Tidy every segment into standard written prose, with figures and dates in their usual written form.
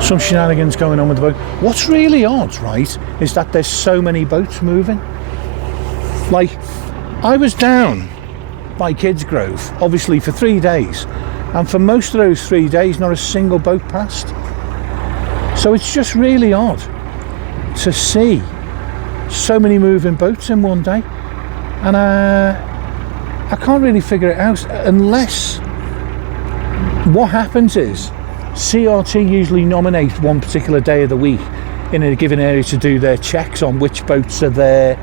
some shenanigans going on with the boat. What's really odd, right, is that there's so many boats moving. Like, I was down by Kidsgrove, obviously for 3 days, and for most of those 3 days, not a single boat passed. So it's just really odd to see so many moving boats in one day, and I can't really figure it out, unless what happens is CRT usually nominate one particular day of the week in a given area to do their checks on which boats are there,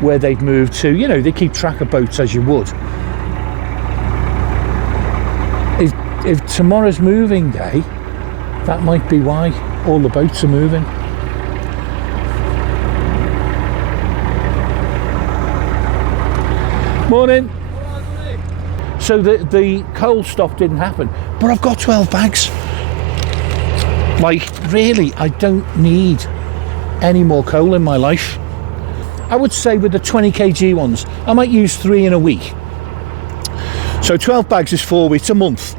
where they've moved to. You know, they keep track of boats as you would. If tomorrow's moving day, that might be why all the boats are moving. Morning. So the coal stop didn't happen, but I've got 12 bags. Like, really, I don't need any more coal in my life. I would say with the 20 kg ones, I might use 3 in a week. So 12 bags is 4 weeks, a month.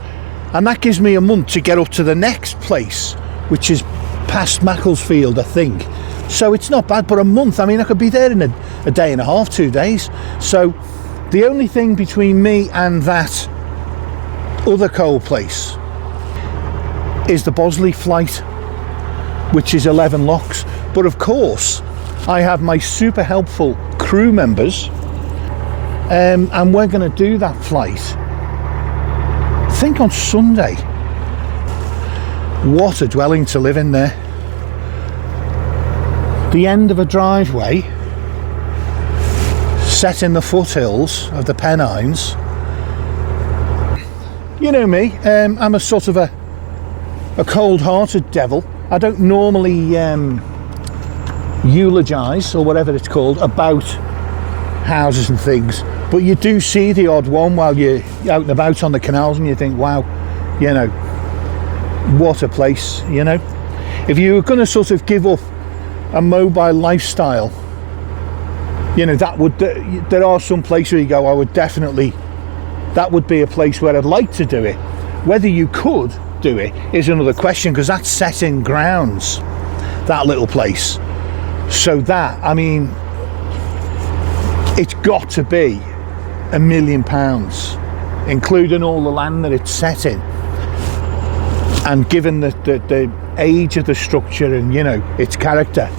And that gives me a month to get up to the next place, which is past Macclesfield, I think. So it's not bad, but a month, I mean, I could be there in a day and a half, 2 days. So the only thing between me and that other coal place is the Bosley flight, which is 11 locks. But of course, I have my super helpful crew members, and we're going to do that flight, I think, on Sunday. What a dwelling to live in there. The end of a driveway set in the foothills of the Pennines. You know me, I'm a sort of a cold-hearted devil. I don't normally eulogise, or whatever it's called, about houses and things, but you do see the odd one while you're out and about on the canals, and you think, wow, you know, what a place. You know, if you were going to sort of give up a mobile lifestyle, you know, that would, there are some places where you go, I would definitely, that would be a place where I'd like to do it. Whether you could do it is another question, because that's set in grounds, that little place. So that, I mean, it's got to be £1 million, including all the land that it's set in. And given the age of the structure and, you know, its character,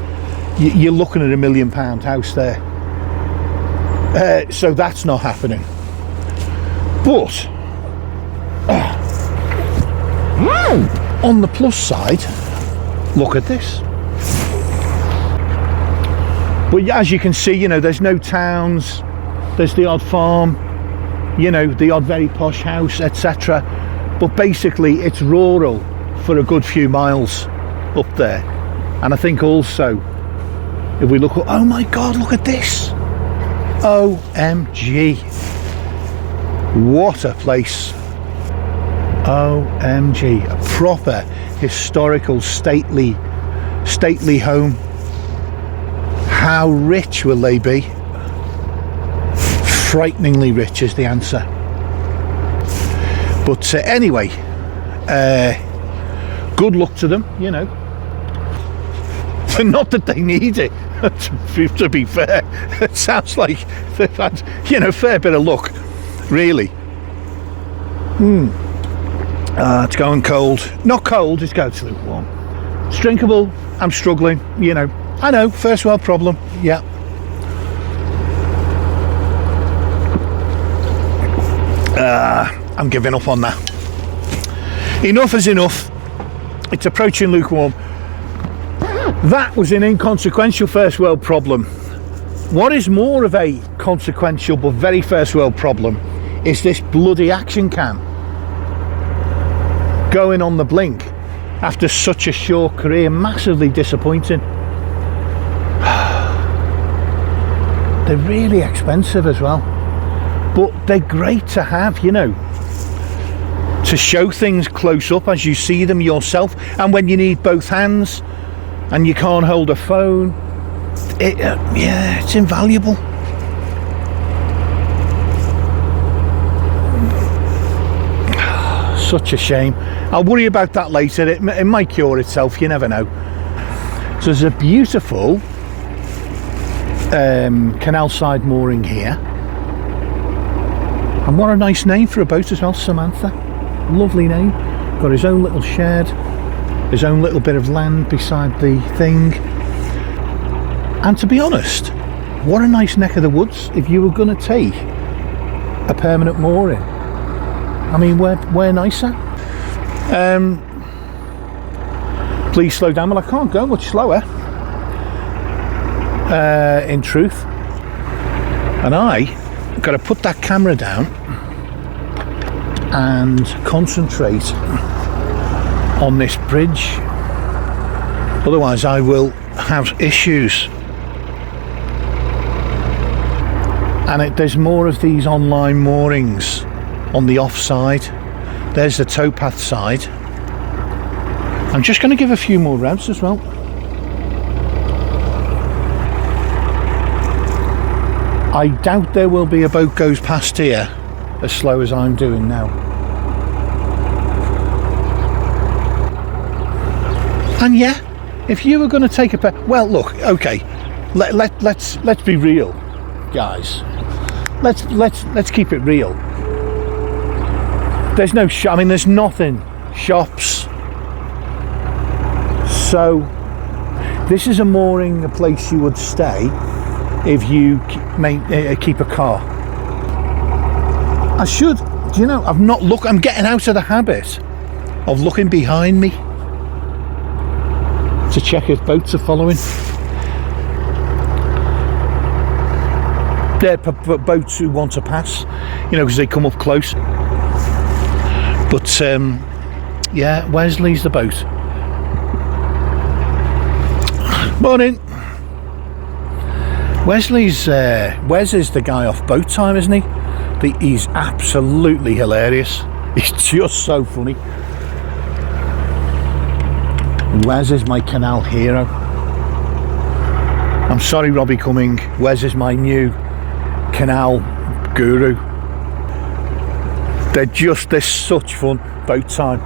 you're looking at £1 million house there. So that's not happening. But on the plus side, look at this. But as you can see, you know, there's no towns, there's the odd farm, you know, the odd very posh house, etc. But basically it's rural for a good few miles up there. And I think also, if we look, oh my God, look at this. OMG. What a place. OMG. A proper historical stately home. How rich will they be? Frighteningly rich is the answer. But anyway, good luck to them, you know. Not that they need it, to be fair. It sounds like they've had, you know, fair bit of luck, really. It's going cold. Not cold, it's going to lukewarm. It's drinkable. I'm struggling, you know. I know, first world problem, yeah. I'm giving up on that. Enough is enough. It's approaching lukewarm. That was an inconsequential first world problem. What is more of a consequential but very first world problem is this bloody action cam going on the blink after such a short career. Massively disappointing. They're really expensive as well, but they're great to have, you know, to show things close up as you see them yourself, and when you need both hands and you can't hold a phone, yeah, it's invaluable. Such a shame. I'll worry about that later. It might cure itself, you never know. So there's a beautiful canal side mooring here. And what a nice name for a boat as well, Samantha. Lovely name. Got his own little shed, his own little bit of land beside the thing. And to be honest, what a nice neck of the woods if you were going to take a permanent mooring. I mean, where nicer? Please slow down. Well, I can't go much slower, in truth. And I got to put that camera down and concentrate on this bridge. Otherwise, I will have issues. And there's more of these online moorings on the off side. There's the towpath side. I'm just going to give a few more revs as well. I doubt there will be a boat goes past here as slow as I'm doing now. And yeah, if you were going to take a well, look, okay, let's be real, guys. Let's keep it real. There's no I mean, there's nothing shops. So this is a mooring, a place you would stay if you keep a car. I should, do you know, I'm getting out of the habit of looking behind me to check if boats are following. They're boats who want to pass, you know, because they come up close. But yeah, Wesley's the boat. Morning. Wes is the guy off Boat Time, isn't he? He's absolutely hilarious. He's just so funny. Wes is my canal hero. I'm sorry, Robbie Cumming. Wes is my new canal guru. They're such fun, Boat Time,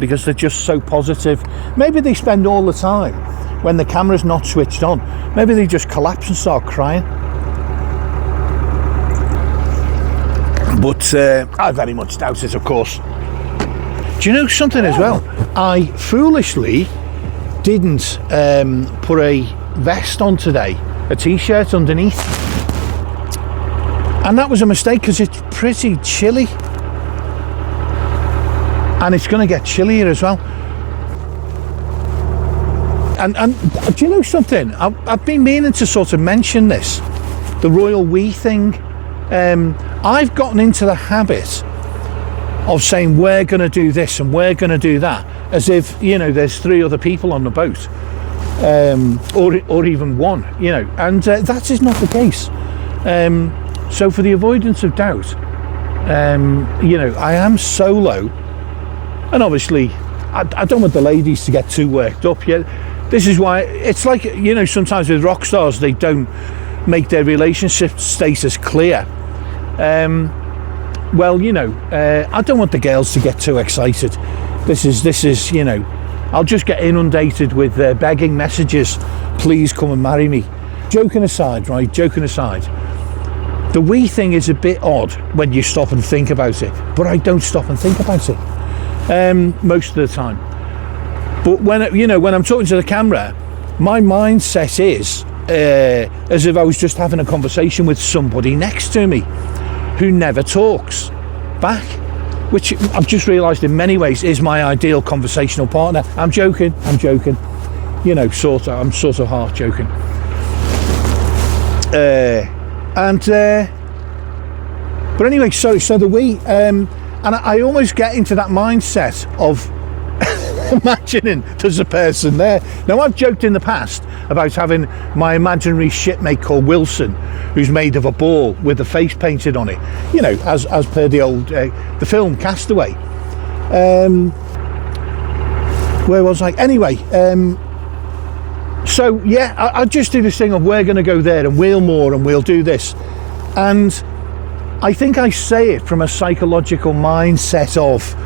because they're just so positive. Maybe they spend all the time when the camera's not switched on. Maybe they just collapse and start crying. But I very much doubt it, of course. Do you know something as well? I foolishly didn't put a vest on today, a t-shirt underneath. And that was a mistake because it's pretty chilly. And it's going to get chillier as well. And do you know something? I've been meaning to sort of mention this, the royal we thing. I've gotten into the habit of saying we're going to do this and we're going to do that, as if, you know, there's 3 other people on the boat, or even one, you know, and that is not the case. So for the avoidance of doubt, you know, I am solo, and obviously I don't want the ladies to get too worked up yet. This is why it's like, you know, sometimes with rock stars, they don't make their relationship status clear. Well, you know, I don't want the girls to get too excited. This is, you know, I'll just get inundated with begging messages. Please come and marry me. Joking aside, right? Joking aside. The we thing is a bit odd when you stop and think about it, but I don't stop and think about it most of the time. But when, you know, when I'm talking to the camera, my mindset is as if I was just having a conversation with somebody next to me who never talks back, which I've just realised in many ways is my ideal conversational partner. I'm joking, you know, I'm sort of half joking. But anyway, so the we, and I almost get into that mindset of imagining there's a person there. Now, I've joked in the past about having my imaginary shipmate called Wilson, who's made of a ball with the face painted on it, you know, as per the old the film Castaway. Where was I? Anyway, so yeah, I just do this thing of we're going to go there and we'll moor and we'll do this, and I think I say it from a psychological mindset of,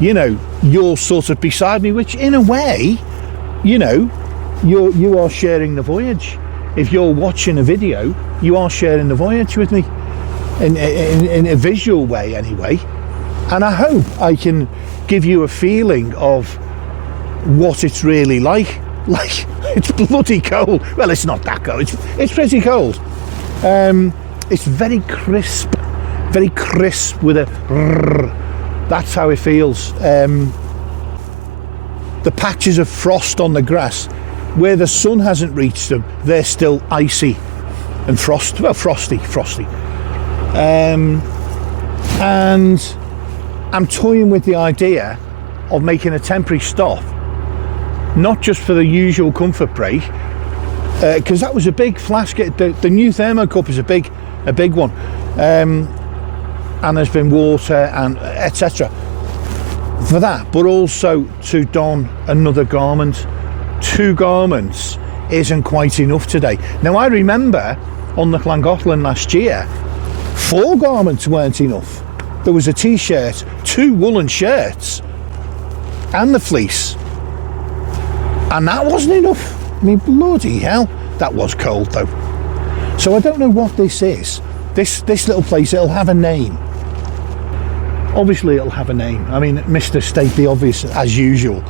you know, you're sort of beside me, which in a way, you know, you are sharing the voyage. If you're watching a video, you are sharing the voyage with me in a visual way anyway. And I hope I can give you a feeling of what it's really like. Like, it's bloody cold. Well, it's not that cold. It's pretty cold. It's very crisp with a rrr. That's how it feels. The patches of frost on the grass, where the sun hasn't reached them, they're still icy and frosty. And I'm toying with the idea of making a temporary stop, not just for the usual comfort break, because that was a big flask. The new thermo cup is a big one, and there's been water and etc. for that, but also to don another garment. 2 garments isn't quite enough today. Now, I remember on the Congleton last year, 4 garments weren't enough. There was a t-shirt, 2 woolen shirts, and the fleece, and that wasn't enough. I mean, bloody hell, that was cold though. So I don't know what this is. This little place, it'll have a name. Obviously it'll have a name. I mean, Mr. State the obvious, as usual.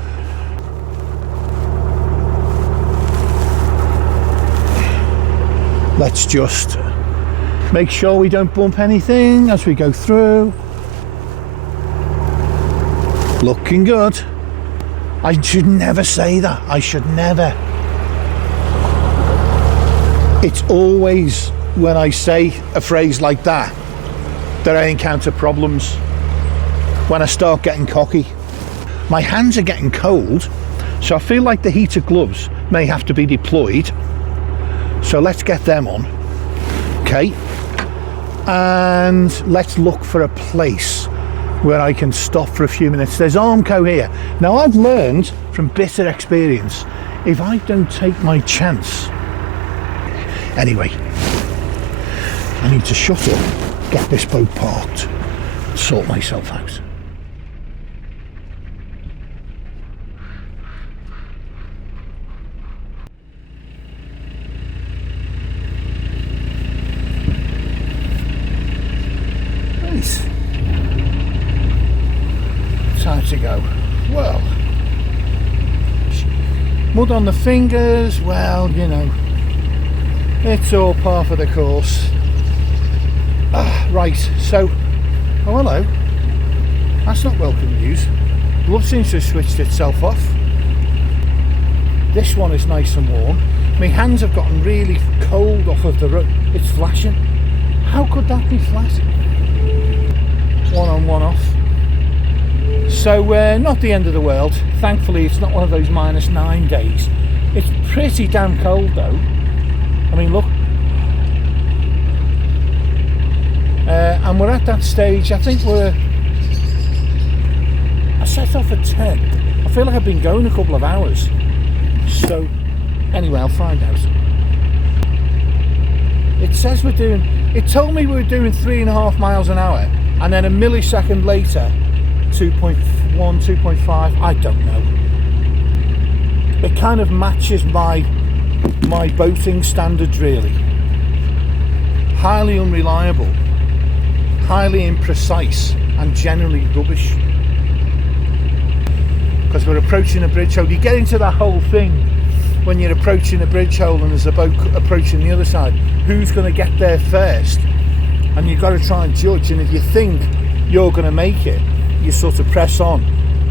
Let's just make sure we don't bump anything as we go through. Looking good. I should never say that. I should never. It's always when I say a phrase like that I encounter problems. When I start getting cocky. My hands are getting cold, so I feel like the heated gloves may have to be deployed. So let's get them on. Okay. And let's look for a place where I can stop for a few minutes. There's Armco here. Now, I've learned from bitter experience, if I don't take my chance. Anyway, I need to shut up, get this boat parked, sort myself out. Time to go. Well, mud on the fingers, well, you know, it's all par for the course. Right, so, oh hello, that's not welcome news. Glove seems to have switched itself off. This one is nice and warm. My hands have gotten really cold off of the road. It's flashing. How could that be flat? One on, one off. So not the end of the world. Thankfully it's not one of those -9 days. It's pretty damn cold though. I mean, look. And we're at that stage. I think I set off at 10. I feel like I've been going a couple of hours. So anyway, I'll find out. It says it told me we were doing 3.5 miles an hour, and then a millisecond later 2.1, 2.5, I don't know. It kind of matches my boating standards really. Highly unreliable, highly imprecise, and generally rubbish. Because we're approaching a bridge hole. You get into that whole thing when you're approaching a bridge hole and there's a boat approaching the other side. Who's going to get there first? And you've got to try and judge, and if you think you're going to make it, you sort of press on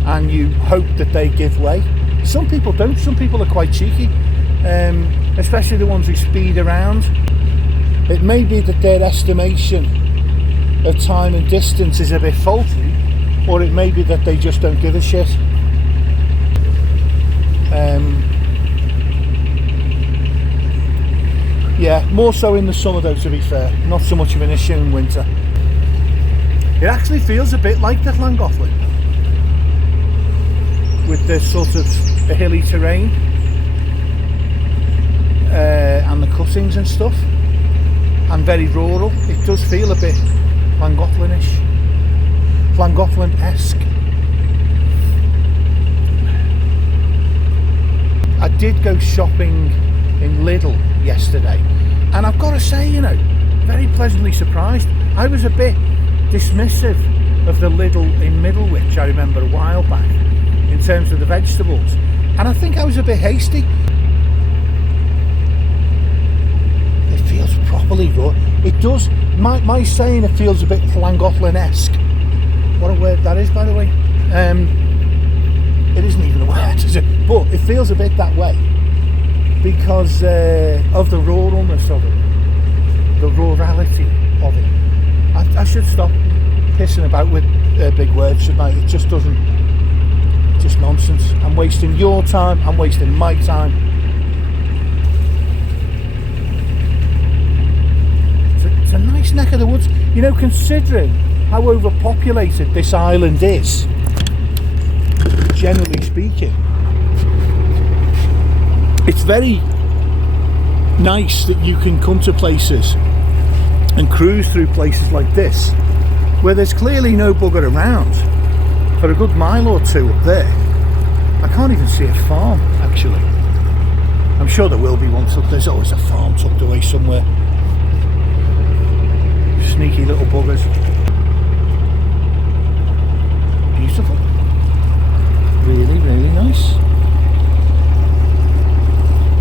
and you hope that they give way. Some people don't. Some people are quite cheeky, especially the ones who speed around. It may be that their estimation of time and distance is a bit faulty, or it may be that they just don't give a shit. Yeah, more so in the summer though, to be fair. Not so much of an issue in winter. It actually feels a bit like the Congleton, with the sort of the hilly terrain and the cuttings and stuff, and very rural. It does feel a bit Congleton-esque. I did go shopping in Lidl yesterday, and I've got to say, you know, very pleasantly surprised. I was a bit dismissive of the Lidl in Middlewich, I remember a while back, in terms of the vegetables, and I think I was a bit hasty. It feels properly raw. It does. My saying it feels a bit Congleton-esque. What a word that is, by the way. It isn't even a word, is it? But it feels a bit that way because of the ruralness of it, the rurality of it. I should stop pissing about with big words, shouldn't I? It just doesn't. Just nonsense. I'm wasting your time. I'm wasting my time. It's a nice neck of the woods, you know, considering how overpopulated this island is, generally speaking. It's very nice that you can come to places and cruise through places like this where there's clearly no bugger around for a good mile or two up there. I can't even see a farm, actually. I'm sure there will be one. There's always a farm tucked away somewhere. Sneaky little buggers. Beautiful. Really, really nice.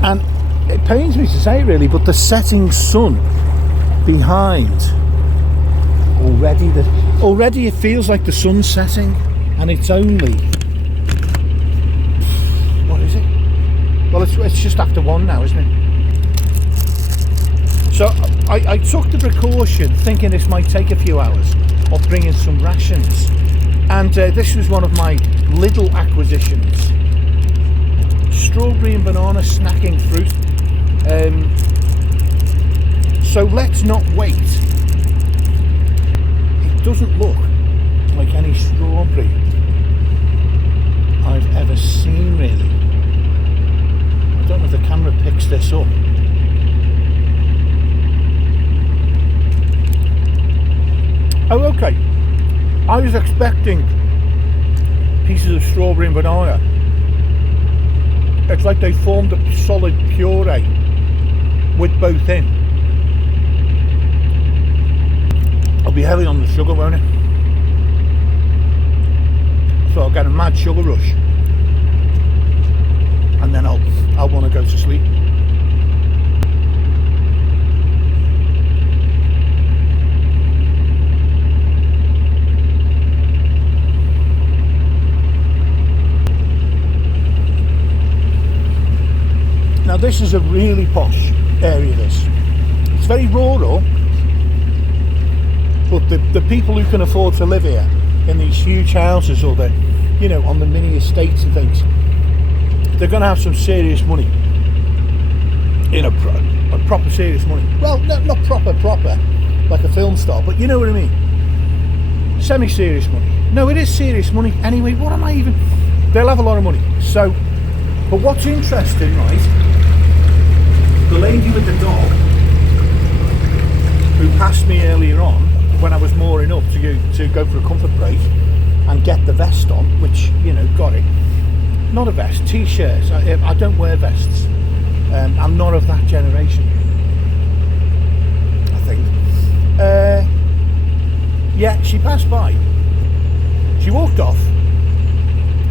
And it pains me to say, really, but the setting sun behind, already it feels like the sun's setting, and it's only, what is it? Well, it's just after 1 now, isn't it? So I took the precaution, thinking this might take a few hours, of bringing some rations, and this was one of my little acquisitions: strawberry and banana snacking fruit. So let's not wait. It doesn't look like any strawberry I've ever seen, really. I don't know if the camera picks this up. Oh, okay. I was expecting pieces of strawberry and banana. It's like they formed a solid puree with both in. I'll be heavy on the sugar, won't it? So I'll get a mad sugar rush, and then I'll want to go to sleep. Now this is a really posh area, this. It's very rural, but the people who can afford to live here in these huge houses, or the, you know, on the mini estates and things, they're going to have some serious money. You know, proper serious money. Well, not proper, like a film star, but you know what I mean. Semi-serious money. No, it is serious money. Anyway, what am I even... They'll have a lot of money. So, but what's interesting, right, the lady with the dog who passed me earlier on when I was mooring up to go for a comfort break and get the vest on, which, you know, got it. Not a vest, t-shirts. I don't wear vests. I'm not of that generation, I think. Yeah, she passed by. She walked off.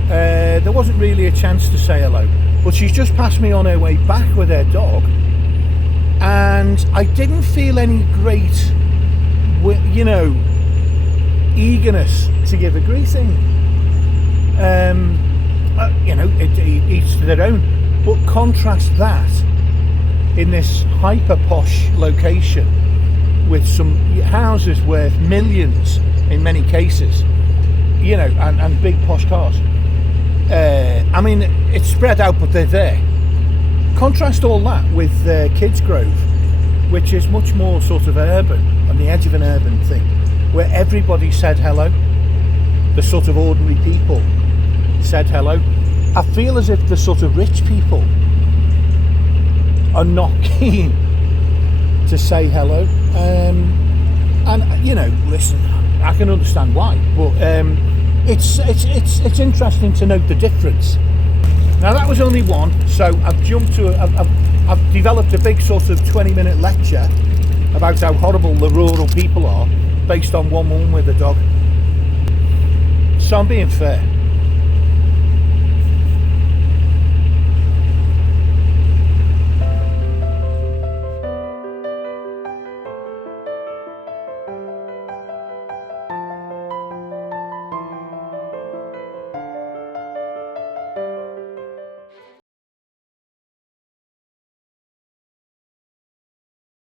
There wasn't really a chance to say hello, but she's just passed me on her way back with her dog, and I didn't feel any great, you know, eagerness to give a greeting. You know, each to their own, but contrast that in this hyper posh location with some houses worth millions in many cases, you know, and big posh cars. I mean, it's spread out, but they're there. Contrast all that with Kidsgrove, which is much more sort of urban, on the edge of an urban thing, where everybody said hello. The sort of ordinary people said hello. I feel as if the sort of rich people are not keen to say hello. And you know, listen, I can understand why, but it's interesting to note the difference. Now that was only one, so I've developed a big sort of 20-minute lecture about how horrible the rural people are based on one woman with a dog. So I'm being fair.